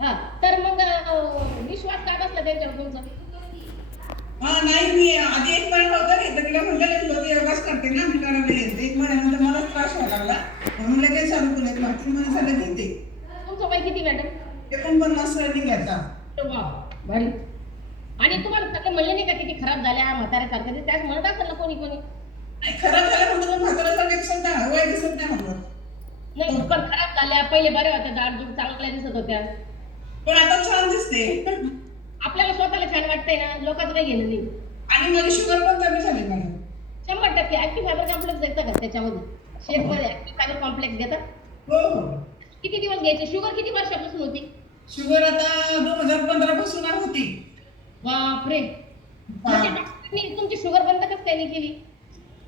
हा. तर मग विश्वास काय बसला त्यांच्यावर तुमचा? हा नाही मी आधी एक महिना होता नाही तर तिला म्हणलं तुला योगाच करते ना? मी करायला येते एक महिन्यानंतर मलाच त्रास व्हायला लागला. म्हणून लगेच चालू केलं मला तीन महिने झाले घेते तुमचं वय किती मॅडम? एकोणपन्नास रनिंग वा भारी. आणि तुम्हाला सगळे म्हणले नाही का किती खराब झाल्या म्हाताऱ्यासारखं? ते त्याच म्हणत असेल ना कोणी कोणी? नाही खराब झालं म्हणतो मग म्हाताऱ्यासारखं दिसत नाही वय दिसत नाही म्हणलं नाही पण झाल्या पहिले बऱ्या होत्या दूध चांगल्या दिसत होत्या. पण आता छान दिसते. आपल्याला स्वतःला छान वाटतंय ना लोकांचं काही घेणं नाही आणि माझी शुगर पण कमी झाली मला. शंभर टक्के ऍक्टिव्ह फायबर कॉम्प्लेक्स देतं का त्याच्यामध्ये? शेकमध्ये ऍक्टिव्ह फायबर कॉम्प्लेक्स देतात हो. किती दिवस घ्यायचे? शुगर किती वर्षापासून होती? शुगर आता दोन हजार पंधरा पासून होती बापरे. म्हणजे तुमची शुगर बंद कसं काय नाही केली?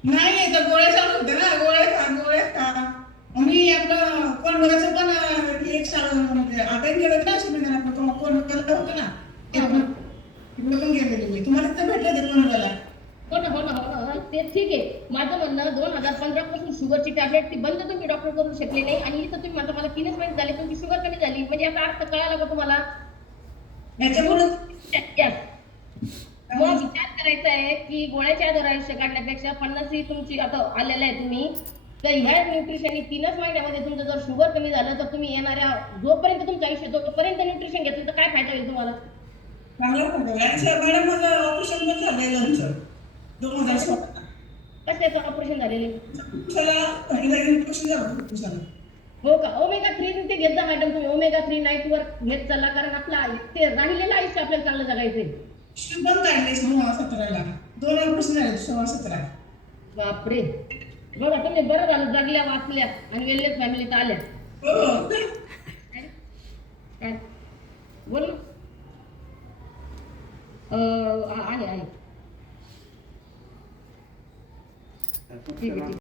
नाही गोळ्या चालू होत्या ना गोळ्या खा गोळ्या खा. मी आपलं कोणबराचं पण एक म्हणजे आता गेलं ना सुविधा आपलं करत होतं ना ते पण तिकडे पण गेलेले मी तुम्हाला तर भेटलं ते कोणाला? हो ना हो ना हो ना ते ठीक आहे. माझं म्हणणं दोन हजार पंधरा पासून शुगरची टॅबलेट ती बंद तुम्ही डॉक्टर करू शकले नाही. आणि इथं तुम्ही म्हणता मला तीनच महिने झाले तुमची शुगर कमी झाली. म्हणजे याचा अर्थ कळाला का तुम्हाला? याच्यामुळे. मग विचार करायचा आहे की गोळ्याच्या आधार आयुष्य काढण्यापेक्षा पन्नास ही तुमची आता आलेलं आहे तुम्ही. तर ह्या न्यूट्रिशन तीनच महिन्यामध्ये तुमचं जर शुगर कमी झालं तर तुम्ही येणाऱ्या जोपर्यंत तुमचं आयुष्य तोपर्यंत न्यूट्रिशन घेतलं तर काय फायदा होईल तुम्हाला? चांगलं मॅडम माझं ऑपरेशन पण दोन हजार सोळा ऑपरेशन झालेलं हो का? ओमेगा थ्री ते घेत जा मॅडम तुम्ही. ओमेगा थ्री नाईट वर घेत चला कारण आपलं ते राहिलेलं आयुष्य आपल्याला चांगलं जगायचंय. शुभम काढले सोळा सतराला. दोन ऑपरेशन झाले सोळा सतरा. बापरे. बघा तुम्ही बरं झालं जगल्या वाचल्या आणि वेल्ले फॅमिलीत आल्या काय? बोल ना. अं, आहे आहे ठीक आहे ठीक आहे.